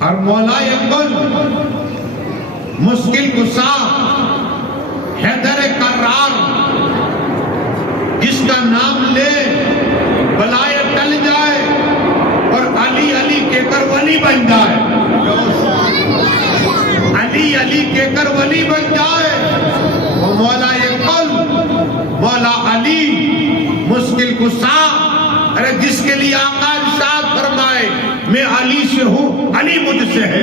اور مولا کل مشکل کشا حیدر کرار، جس کا نام لے بلائے ٹل جائے اور علی علی کہہ کر ولی بن جائے، علی علی کہہ کر ولی بن جائے، وہ مولا کل مولا علی مشکل کشا، ارے جس کے لیے آقا ارشاد فرمائے میں علی سے ہوں، علی مجھ سے ہے،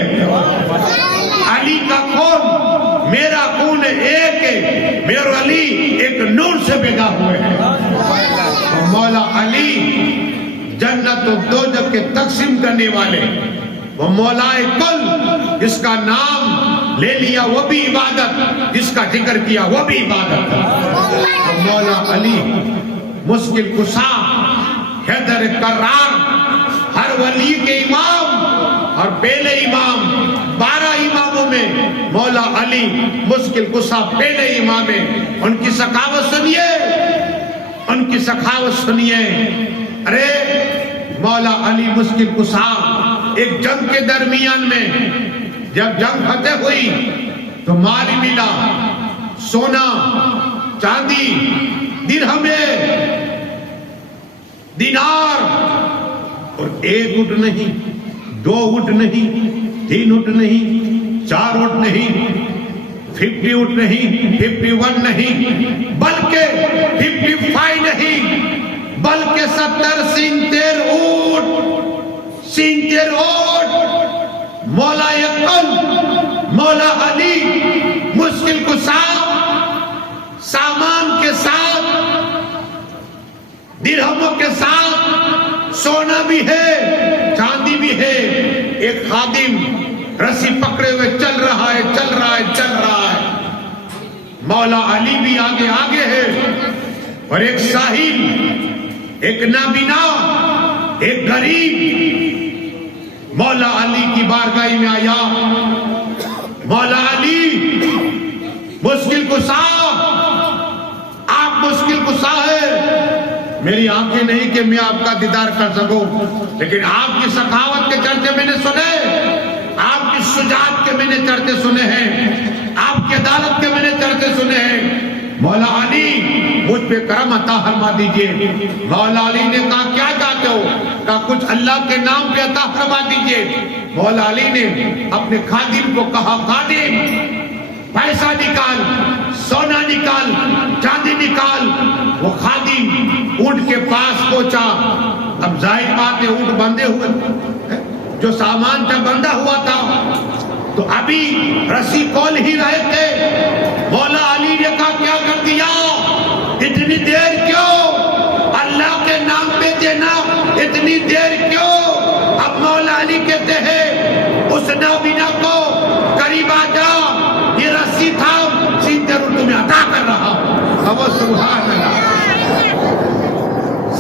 علی کا خون میرا خون ایک ہے، میرا علی ایک نور سے پیدا ہوئے ہیں۔ اور مولا علی جنت و دوزخ کے تقسیم کرنے والے، وہ مولا کل جس کا نام لے لیا وہ بھی عبادت، جس کا ذکر کیا وہ بھی عبادت۔ اور مولا علی مشکل کشا حیدر کرار، ہر ولی کے امام اور پہلے امام، 12 اماموں میں مولا علی مشکل کشا پہلے امام ہے۔ ان کی سخاوت سنیے، ان کی سخاوت سنیے۔ ارے مولا علی مشکل کشا ایک جنگ کے درمیان میں جب جنگ فتح ہوئی تو مال ملا، سونا چاندی، درہم، دینار، اور 1 اونٹ نہیں، 2 اونٹ نہیں، 3 اونٹ نہیں، 4 اونٹ نہیں، 50 اونٹ نہیں، 51 نہیں، بلکہ 55 نہیں، بلکہ 70 73 اونٹ، 73 اونٹ مولا کل مولا علی مشکل کشا سامان کے ساتھ، درہموں کے ساتھ، سونا بھی ہے، چاندی بھی ہے، ایک خادم رسی پکڑے ہوئے چل رہا ہے، چل رہا ہے، چل رہا ہے، مولا علی بھی آگے آگے ہے، اور ایک ساحل، ایک نابینا، ایک غریب مولا علی کی بارگاہ میں آیا۔ مولا علی مشکل کشا، آپ مشکل کشا ہے، میری آنکھیں نہیں کہ میں آپ کا دیدار کر سکوں، لیکن آپ کی سخاوت کے چرچے میں نے سنے، آپ کی شجاعت کے میں نے چرچے سنے ہیں، آپ کی عدالت کے میں نے چرچے سنے ہیں۔ مولا علی مجھ پہ کرم عطا فرما دیجئے۔ مولا علی نے کہا کیا چاہتے ہو؟ کہا کچھ اللہ کے نام پہ عطا فرما دیجئے۔ مولا علی نے اپنے خادم کو کہا خادم پیسہ نکال، سونا نکال، چاندی نکال۔ وہ خادم اونٹ کے پاس پہنچا۔ اب ظاہر بات ہے اونٹ بندھے ہوئے، جو سامان جب بندھا ہوا تھا تو ابھی رسی کھول ہی رہے تھے۔ مولا علی نے کہا کیا کر دیا؟ اتنی دیر کیوں؟ اللہ کے نام پہ دینا اتنی دیر کیوں؟ اب مولا علی کہتے ہیں اس نابینا کو قریب آ جا، یہ رسی تھام، سیدھے روح تمہیں عطا کر رہا ہوں۔ اب سبحان اللہ،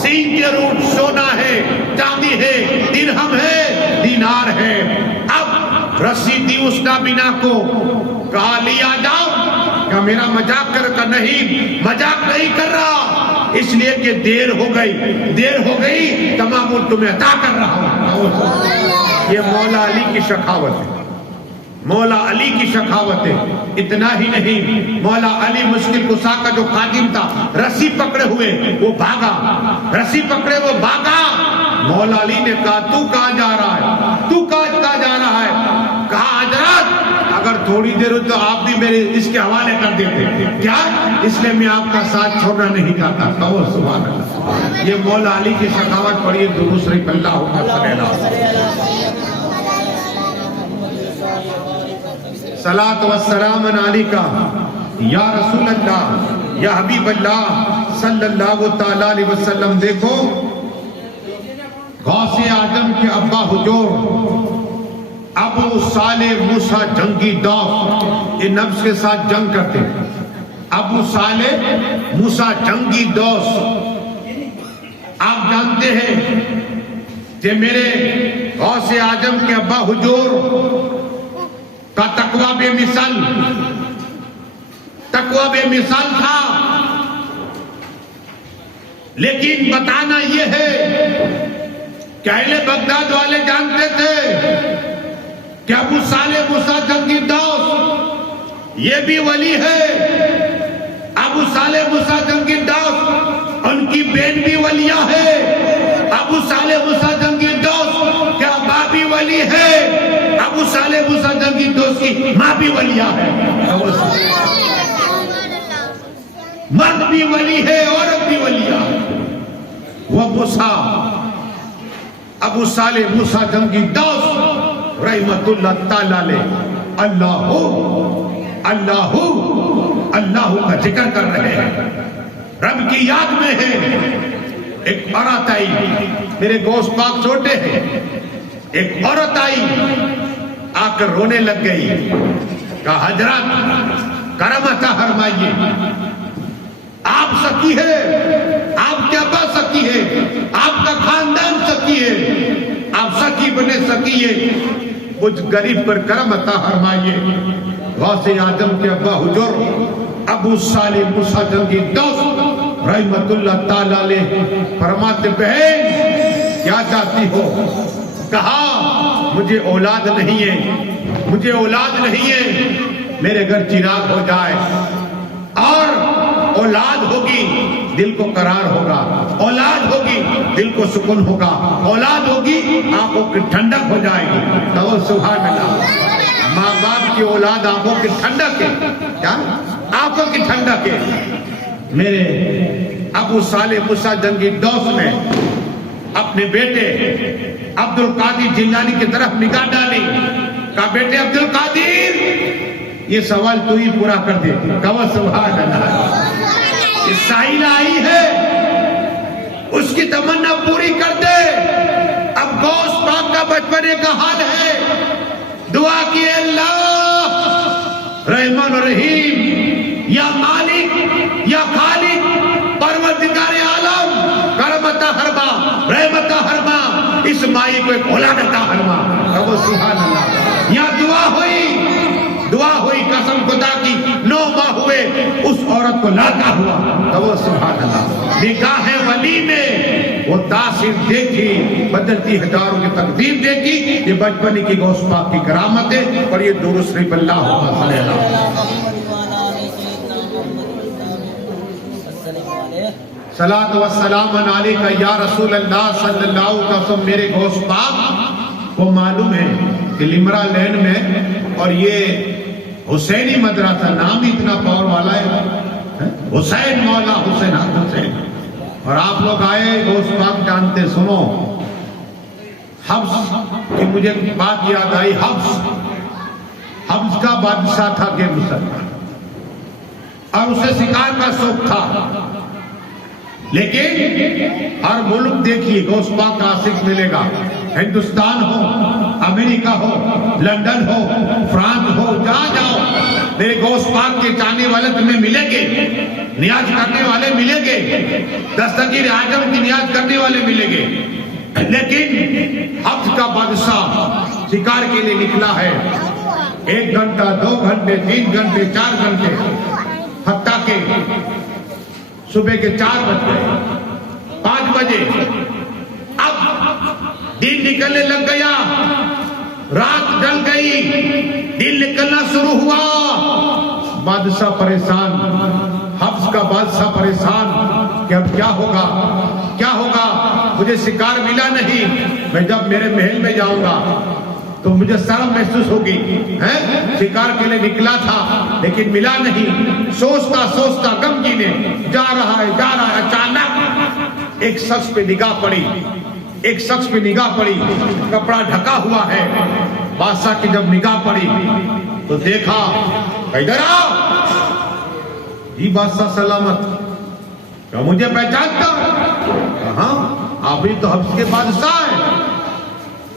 سیدھے روح سونا ہے، چاندی ہے، درہم ہے، دینار ہے۔ اب رسی دی اس نابینا کو، کہا لیا جاؤ۔ کہ میرا مذاق کر نہیں، مذاق نہیں کر رہا، اس لیے کہ دیر ہو گئی، تمام ملک تمہیں عطا کر رہا ہوں۔ یہ مولا علی کی سخاوت ہے، مولا علی کی سخاوت ہے۔ اتنا ہی نہیں، مولا علی مشکل کشا کا جو خادم تھا رسی پکڑے ہوئے وہ بھاگا، رسی پکڑے وہ بھاگا۔ مولا علی نے کہا تو کہاں جا رہا ہے؟ تو کہاں جا رہا ہے؟ کہا حضرت اگر تھوڑی دیر ہو تو آپ بھی میرے اس کے حوالے کر دیتے۔ کیا؟ اس لیے میں آپ کا ساتھ چھوڑنا نہیں چاہتا۔ کہو سبحان اللہ۔ یہ مولا علی کی سخاوت پڑھیے درود شریف اللہم صلی اللہ صلاۃ والسلام علیکہ یا رسول اللہ یا حبیب اللہ صلی اللہ تعالی علیہ وسلم۔ دیکھو غوث اعظم کے ابا حجور ابو صالح موسیٰ جنگی دوست، یہ نفس کے ساتھ جنگ کرتے ہیں۔ ابو صالح موسیٰ جنگی دوست، آپ جانتے ہیں کہ میرے غوث اعظم کے ابا حجور کا تقویٰ بے مثال تھا، لیکن بتانا یہ ہے کہ اہل بغداد والے جانتے تھے کہ ابو صالح موسیٰ جنگی دوست یہ بھی ولی ہے. ابو صالح موسیٰ جنگی دوست ان کی بہن بھی ولیہ ہے. ابو صالح موسیٰ جنگی دوست کیا باپ بھی ولی ہے. ابو صالح موسیٰ جنگی دوست کی ماں بھی ولیہ ہے. مرد بھی ولی ہے, عورت بھی ولیہ ہے. وہ موسیٰ ابو صالح موسیٰ جنگی دوست رحمت اللہ تعالیٰ لے اللہ اللہ اللہ کا ذکر کر رہے ہیں, رب کی یاد میں ہے. ایک عورت آئی, میرے گوشت پاک چھوٹے ہیں, ایک عورت آئی آ کر رونے لگ گئی. کہا حضرت کرم عطا فرمائیے, آپ سکی ہے, آپ کیا با سکی ہے, آپ کا خاندان سکی ہے, آپ سکی بنے سکی ہے, کچھ غریب پر کرم عطا فرمائیے. غوث اعظم کے ابا حضور ابو صالح موسیٰ جنگی دوست رحمت اللہ تعالیٰ علیہ فرماتے بہن کیا چاہتی ہو؟ کہا مجھے اولاد نہیں ہے, مجھے اولاد نہیں ہے, میرے گھر چراغ ہو جائے اور اولاد ہوگی دل کو قرار ہوگا, اولاد ہوگی دل کو سکون ہوگا, اولاد ہوگی آنکھوں کی ٹھنڈک ہو جائے گی. تو سبحان اللہ, ماں باپ کی اولاد آنکھوں کی ٹھنڈک ہے. کیا آنکھوں کی ٹھنڈک ہے. میرے ابو صالح موسیٰ جنگی دوست نے اپنے بیٹے عبد القادر جیلانی کی طرف نگاہ ڈالی. کہا بیٹے عبد القادر یہ سوال تو ہی پورا کر دے. کہا سبحان اللہ, اس سائلہ آئی ہے اس کی تمنا پوری کر دے. اب غوث پاک کا بچپنے کا حال ہے. دعا کی اللہ رحمان الرحیم یا مالک یا خالق پروردگار عالم کرم عطا فرما, رحمت عطا فرما, اس مائی کو ایک اولاد عطا فرما. کہو سبحان اللہ. یا دعا ہوئی قسم خدا کی 9 ماہ ہوئے اس عورت کو لاتا ہوا. کہو سبحان اللہ. نگاہ ولی میں وہ تاثیر دیکھی, بدلتی ہزاروں کی تقدیر دیکھی. یہ بچپن کی غوث پاک کی کرامت ہے. اور یہ درود شریف اللہم صلی اللہ صلاۃ و سلام علیکہ یا رسول اللہ صلی اللہ علیہ وسلم. میرے غوث پاک کو معلوم ہے کہ لمرا لینڈ میں, اور یہ حسینی مدرسہ نام بھی اتنا پاور والا ہے, حسین مولا حسین حسین. اور آپ لوگ آئے غوث پاک جانتے. سنو حفص کی مجھے بات یاد آئی. حفص کا بادشاہ تھا کہ مسلمان, اور اسے شکار کا شوق تھا. لیکن ہر ملک دیکھیے غوث پاک کا عاشق ملے گا. ہندوستان ہو, امریکہ ہو, لندن ہو, فرانس ہو, جہاں جاؤ میرے غوث پاک کے چاہنے والے تمہیں ملیں گے, نیاز کرنے والے ملیں گے, دستگیر اعظم کی نیاز کرنے والے ملیں گے. لیکن حفص کا بادشاہ شکار کے لیے نکلا ہے. 1 گھنٹہ 2 گھنٹے 3 گھنٹے 4 گھنٹے, حتیٰ کہ صبح کے 4 بج گئے, 5 بجے. اب دن نکلنے لگ گیا, رات ڈل گئی, دن نکلنا شروع ہوا. بادشاہ پریشان, حفص کا بادشاہ پریشان کہ اب کیا ہوگا, کیا ہوگا, مجھے شکار ملا نہیں. میں جب میرے محل میں جاؤں گا تو مجھے شرم محسوس ہوگی. شکار کے لیے نکلا تھا لیکن ملا نہیں. سوچتا سوچتا غمگینے جا رہا ہے. اچانک ایک شخص پہ نگاہ پڑی, ایک شخص پہ نگاہ پڑی, کپڑا ڈھکا ہوا ہے. بادشاہ کی جب نگاہ پڑی تو دیکھا, ادھر آؤ. جی بادشاہ سلامت. کیا مجھے پہچانتا؟ کہاں آپ بھی تو حفص کے بادشاہ ہیں.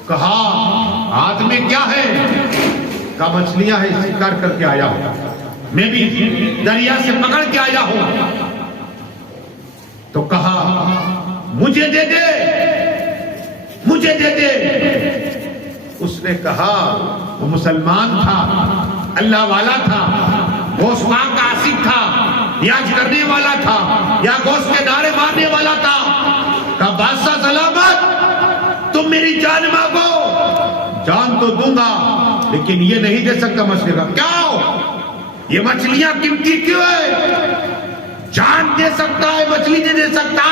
کہا ہاتھ میں کیا ہے؟ کہا مچھلیاں ہیں, شکار کر کے آیا ہوں, میں بھی دریا سے پکڑ کے آیا ہوں. تو کہا مجھے دے دے, مجھے دے دے. اس نے کہا وہ مسلمان تھا, اللہ والا تھا, غوث پاک کا عاشق تھا, نیاز کرنے والا تھا, یا غوث کے نعرے مارنے والا تھا. کہا بادشاہ سلامت, تم میری جان مانگو, جان تو دوں گا لیکن یہ نہیں دے سکتا مچھلی کا. کیوں؟ یہ مچھلیاں قیمتی کیوں ہے؟ جان دے سکتا ہے، مچھلی نہیں دے سکتا.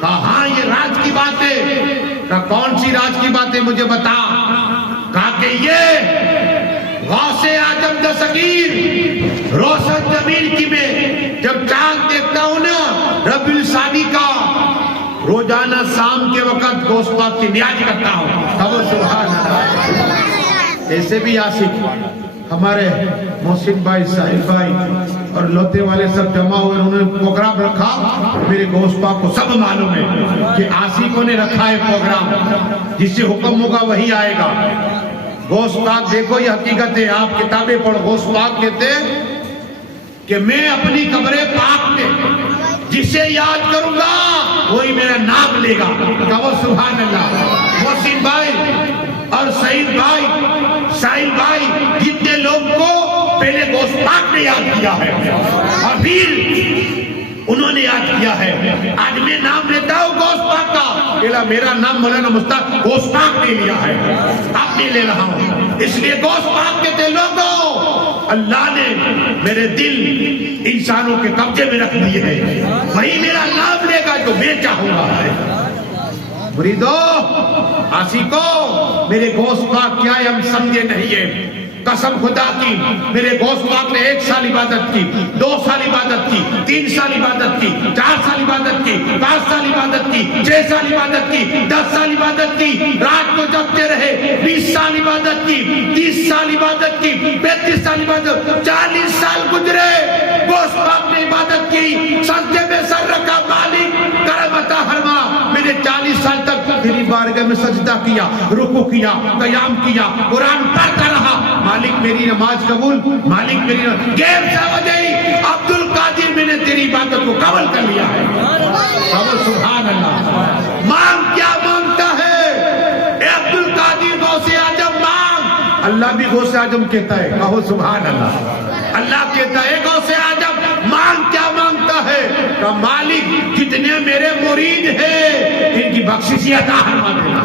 کہا ہاں یہ راز کی بات ہے. کہا کون سی راز کی بات ہے مجھے بتا. کہا کہ یہ غوث اعظم دستگیر روشن زمین کی میں جب چاند دیکھتا ہوں نا ربیع الثانی کا، روزانہ شام کے وقت گوشت پاک کی نیاز کرتا ہوں. تب سبحان اللہ. ایسے بھی عاشق ہمارے محسن بھائی، ساحل بھائی اور لوتے والے سب جمع ہوئے، انہوں نے پروگرام رکھا. میرے گوشت پاک کو سب معلوم ہے کہ عاشقوں نے رکھا ہے پروگرام، جس سے حکم ہوگا وہی آئے گا. گوشت پاک دیکھو یہ حقیقت ہے. آپ کتابیں پڑھ. گوشت پاک کہتے ہیں کہ میں اپنی قبر پاک میں جسے یاد کروں گا وہی میرا نام لے گا. کہو سبحان اللہ. محسن بھائی اور سعید بھائی، ساحل بھائی، جتنے لوگ کو پہلے گوشت پاک نے یاد کیا ہے اور پھر انہوں نے یاد کیا ہے. آج میں نام لیتا ہوں گوشت پاک کا، میرا نام مولانا مشتاق گوشت پاک نے لیا ہے، اب نہیں لے رہا ہوں. اس لیے گوشت پاک کے تھے لوگوں، اللہ نے میرے دل انسانوں کے قبضے میں رکھ دیے ہیں، وہی میرا نام لے گا جو میں چاہوں گا. مریدو، عاشقو، میرے گوشت پاک کیا ہے ہم سمجھے نہیں ہے. قسم خدا کی میرے گوشت پاک نے 1 سال عبادت کی، 2 سال عبادت کی، 3 سال عبادت کی، 4 سال عبادت کی، 5 سال عبادت کی، 6 سال عبادت کی، 10 سال عبادت کی، رات کو جگتے رہے، 20 سال عبادت کی، 30 سال عبادت کی، 35 سال عبادت، 40 سال گزرے، گوشت پاک نے عبادت کی، سجدے میں سر رکھا، مالک کرم عطا فرما. میں نے 40 سال تک تیری بارگاہ میں سجدہ کیا، رکوع کیا، قیام کیا، قرآن پڑھتا رہا. مالک میری نماز قبول، مالک میری نماز غیر سے وجہی عبد القادر میں نے تیری عبادت کو قبول کر لیا ہے. سبحان اللہ. مانگ کیا مانگتا ہے اے عبد القادر غوث اعظم مانگ. اللہ بھی غوث اعظم کہتا ہے، کہو سبحان اللہ. اللہ کہتا ہے غوث اعظم مانگ کیا مانگتا ہے. کہ مالک جتنے میرے مرید ہیں ان کی بخشش عطا فرما دینا.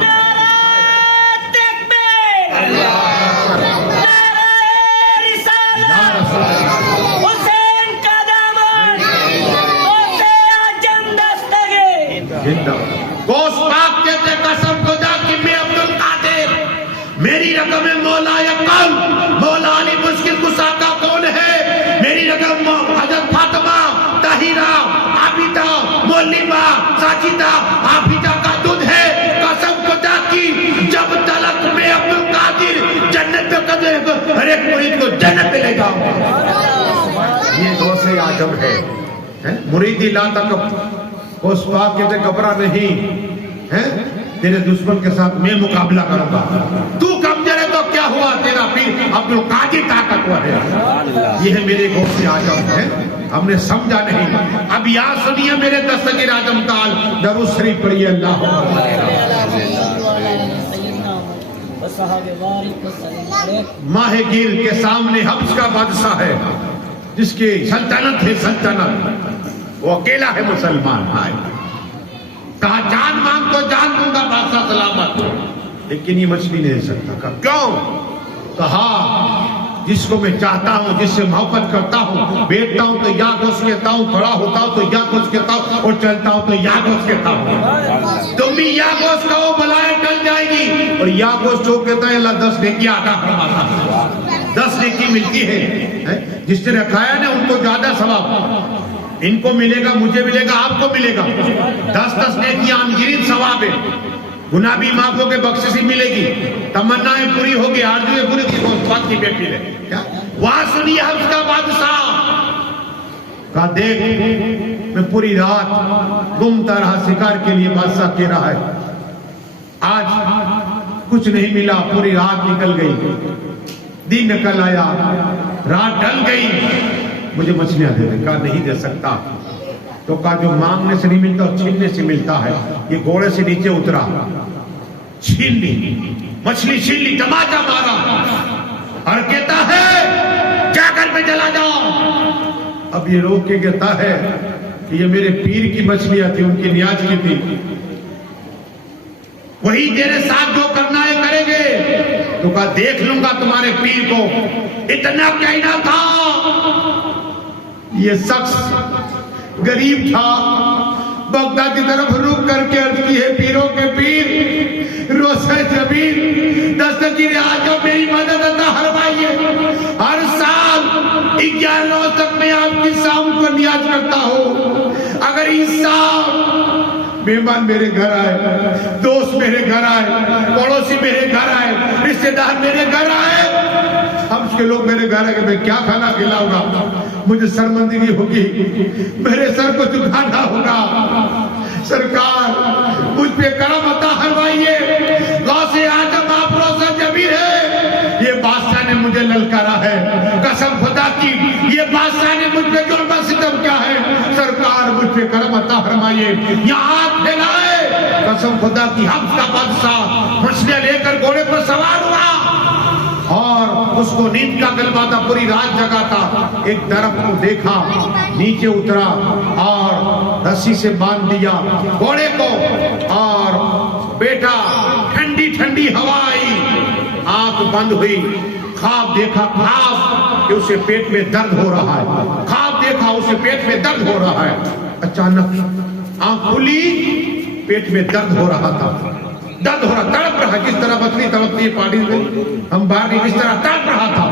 گوشت پاک کہتے قسم خدا کی میں عبد القادر، میری رقم مولا یقم، مولا علی مشکل کشا کا کون ہے؟ میری رقم حضرت فاطمہ، طاہرہ، عابدہ، مولمہ، ساجدہ، حافظہ کا دودھ ہے. قسم خدا کی جب تلک میں عبد القادر جنت میں قدر ہر ایک مرید کو جنت میں لے جاؤں. یہ غوث اعظم ہے. مریدی لا تکف. گوشت پاک کہتے گھبرا نہیں، تیرے دشمن کے ساتھ میں مقابلہ کروں گا. تو کمزور ہے تو کیا ہوا، تیرا پیر عبد القادر طاقتور ہے. یہ ہے میرے غوث اعظم ہے. ہم نے سمجھا نہیں. اب یاد سنیے میرے دستگیر اعظم کا درود شریف پڑھیے. اللہ ماہ گیر کے سامنے حبش کا بادشاہ ہے، جس کی سلطنت ہے سلطنت، وہ اکیلا ہے مسلمان. کہا جان مانگ تو جان دوں گا بادشاہ سلامت، لیکن یہ مچھلی نہیں دے سکتا. کہا کیوں؟ کہا جس کو میں چاہتا ہوں، جس سے محبت کرتا ہوں، بیٹھتا ہوں تو یا گوشت کہتا ہوں، کھڑا ہوتا ہوں تو یا گوشت کہتا ہوں، اور چلتا ہوں تو یا گوشت کہتا ہوں. تم بھی یا گوشت کہو بلائیں ٹل جائے گی، اور یا گوشت جو کہتا ہے اللہ 10 نیکی عطا فرماتا ہے. 10 نیکی ملتی ہے. جس نے کھایا نا ان کو زیادہ ثواب، ان کو ملے گا، مجھے ملے گا، آپ کو ملے گا. 10 نیکی انگیرت ثواب ہے. گناہ بھی معاف ہو کے بخشش ملے گی، تمنائیں پوری ہوگی، آرزویں پوری کی. بات کی بیٹھی ہے کیا؟ وہاں سنیے حبش کا بادشاہ کہا دیکھ میں پوری رات گھومتا رہا، شکار کے لیے بادشاہ کہہ رہا ہے. آج کچھ نہیں ملا، پوری رات نکل گئی، دن نکل آیا، رات ڈل گئی، مجھے مچھلیاں دے دے. کہا نہیں دے سکتا. تو کہا جو مانگنے سے نہیں ملتا چھیننے سے ملتا ہے. یہ گھوڑے سے نیچے اترا، چھین لی مچھلی، چھین لی، تماچا مارا اور کہتا ہے جا کر پہ چلا جاؤ. اب یہ روک کے کہتا ہے کہ یہ میرے پیر کی مچھلیاں تھی، ان کی نیاز کی تھی. وہی تیرے ساتھ جو کرنا ہے کریں گے. تو کہا دیکھ لوں گا تمہارے پیر کو. اتنا کہنا تھا. یہ شخص غریب تھا. بغداد کی طرف رک کر کے عرض کی ہے پیروں کے پیر روزہ جبین دستگیر اعظم میری مدد عطا فرمائیے. ہر سال 11 روز تک میں آپ کی شام کو نیاز کرتا ہوں. اگر اس سال مہمان میرے گھر آئے, دوست میرے گھر آئے, پڑوسی میرے گھر آئے, رشتہ دار میرے گھر آئے, حبش کے لوگ میرے گھر آئے کہ میں کیا کھانا کھلاؤں گا, مجھے شرمندگی ہوگی, میرے سر کو جھکانا ہوگا. سرکار مجھ پہ کرم عطا فرمائیے. غوث اعظم آپ روزہ جبیر ہے. یہ بادشاہ نے مجھے للکارا ہے, قسم خدا کی یہ بادشاہ نے مجھ پہ ظلم و ستم کیا ہے. سرکار مجھ پہ کرم عطا فرمائیے. یہاں ہاتھ پھیلائے. قسم خدا کی حبش کا بادشاہ مچھلیاں لے کر گھوڑے پر سوار ہوا اور اس کو نیند کا غلبہ تھا, پوری رات جگا تھا. ایک درخت کو دیکھا, نیچے اترا اور رسی سے باندھ دیا گھوڑے کو اور بیٹھا. ٹھنڈی ٹھنڈی ہوا آئی, آنکھ بند ہوئی, خواب دیکھا, خواب کہ اسے پیٹ میں درد ہو رہا ہے. خواب دیکھا اسے پیٹ میں درد ہو رہا ہے. اچانک آنکھ کھلی, پیٹ میں درد ہو رہا تھا. درد ہو رہا, تڑپ رہا, جس طرح مچھلی تڑپتی ہے پانی میں, ہم باہر کس طرح تڑپ رہا تھا.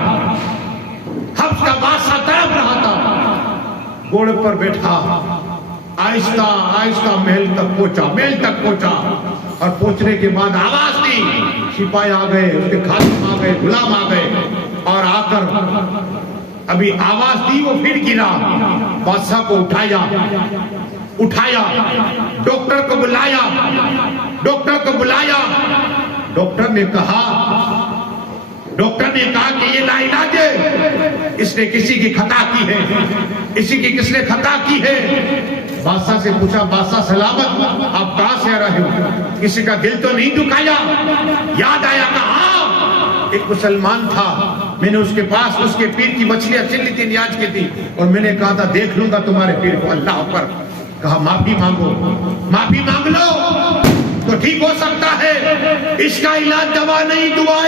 حبش کا بادشاہ تڑپ رہا تھا. گھوڑے پر بیٹھا, آہستہ آہستہ محل تک پہنچا اور پہنچنے کے بعد آواز دی. سپاہی آ گئے, اس کے خادم آ گئے, غلام آ گئے اور آ کر ابھی آواز دی وہ پھر گرا. بادشاہ کو اٹھایا, ڈاکٹر کو بلایا. ڈاکٹر نے کہا کہ یہ لا علاج ہے, اس نے کسی کی خطا کی ہے. کس نے خطا کی ہے؟ بادشاہ سے پوچھا, بادشاہ سلامت, آپ کہاں سے آ رہے ہو؟ کسی کا دل تو نہیں دکھایا؟ یاد آیا کہ ہاں ایک مسلمان تھا, میں نے اس کے پاس اس کے پیر کی مچھلیاں چھین لی تھی, نیاز کی تھی, اور میں نے کہا تھا دیکھ لوں گا تمہارے پیر کو. اللہ پر کہا معافی مانگ لو تو ٹھیک ہو سکتا ہے. اس کا علاج دوا نہیں, دعا.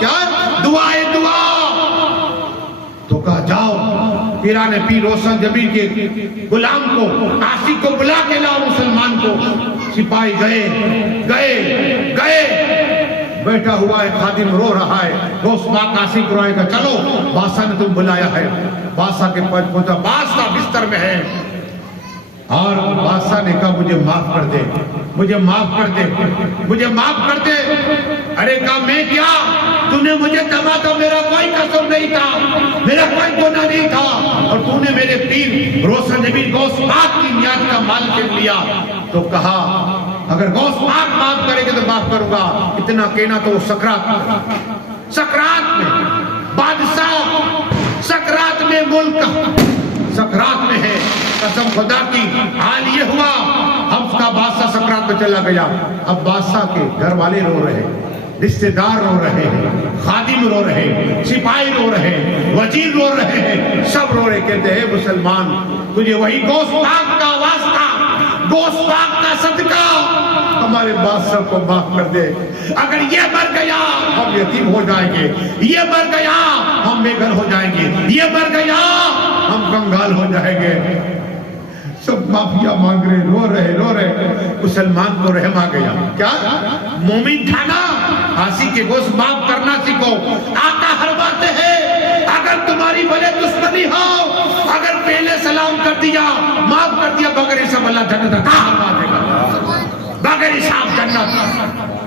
کیا دعا؟ تو کہا جاؤ پیران پیر روشن جبیر کے غلام کو, عاشق کو بلا کے لاؤ مسلمان کو. سپاہی گئے. بیٹھا ہوا ہے, خادم رو رہا ہے. دوست پاک عاشق روئے گا, چلو بادشاہ نے تم بلایا ہے. بادشاہ کے پاس پہنچا, بادشاہ بستر میں ہے اور بادشاہ نے کہا مجھے معاف کر دے. ارے کہا میں کیا, تو نے مجھے دبا تھا, میرا کوئی قصور نہیں تھا, میرا کوئی گناہ نہیں تھا, اور تو نے میرے پیر روشن جبین غوث پاک کی نیاز کا مال چھین لیا. تو کہا اگر غوث پاک معاف کرے گے تو معاف کروں گا. اتنا کہنا تو وہ سکرات میں بادشاہ, سکرات میں ملک سکرات میں ہے. قسم خدا کی حال یہ ہوا, حبش کا بادشاہ سکرات میں چلا گیا. اب بادشاہ کے گھر والے رو رہے, رشتہ دار رو رہے ہیں, خادم رو رہے ہیں, سپاہی رو رہے ہیں, وزیر رو رہے ہیں, سب رو رہے. کہتے ہیں مسلمان تجھے وہی غوث پاک کا واسطہ, غوث پاک کا صدقہ ہمارے بادشاہ کو معاف کر دے. اگر یہ مر گیا ہم یتیم ہو جائیں گے, یہ مر گیا ہم بے گھر ہو جائیں گے, یہ مر گیا ہم کنگال ہو جائیں گے. سب معافیا مانگ رہے, رو رہے. مسلمان کو رحم آ گیا. کیا مومن تھا نا, عاشق کے گوشت معاف کرنا سیکھو. آقا فرماتے ہیں اگر تمہاری بھلے دشمنی ہو, اگر پہلے سلام کر دیا, معاف کر دیا, بغیر حساب اللہ جنت عطا فرما دے گا. بغیر حساب جنت,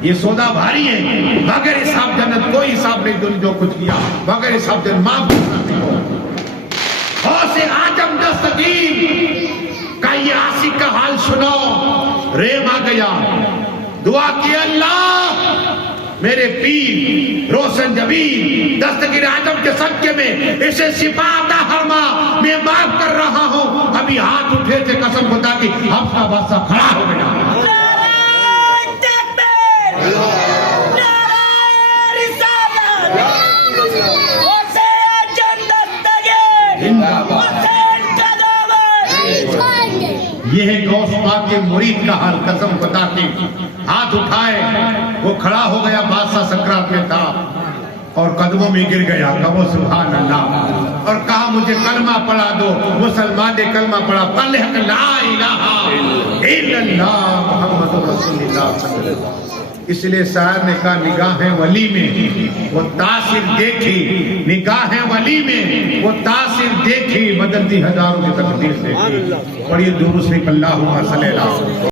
یہ سودا بھاری ہے. بغیر حساب جنت, کوئی حساب نہیں, تم جو کچھ کیا بغیر حساب جنت. معاف کرنا سیکھو. غوث اعظم دستگیر کا یہ عاشق کا حال سنو, رحم آ گیا. دعا کی اللہ میرے پیر روشن جبین دستگیر اعظم کے صدقے میں اسے شفا عطا فرما, میں معاف کر رہا ہوں. ابھی ہاتھ اٹھے تھے, قسم خدا کی حبش کا بادشاہ کھڑا ہو گیا. یہ ہے غوث پاک آپ کے مرید کا حال قسم خدا کی. ہاتھ اٹھائے, وہ کھڑا ہو گیا, بادشاہ سکرات میں تھا اور قدموں میں گر گیا. کہو سبحان اللہ, اور کہا مجھے کلمہ پڑھا دو. مسلمان نے کلمہ پڑھا, پلحق لا الہ الا اللہ محمد رسول اللہ صلی اللہ علیہ وسلم. اس لیے شاعر نے کہا نگاہیں ولی میں وہ تاثر دیکھی, نگاہیں ولی میں وہ تاثر دیکھی, بدلتی ہزاروں کی تقدیر دیکھی. اور یہ درود شریف اللہم صلی اللہ علیہ وسلم.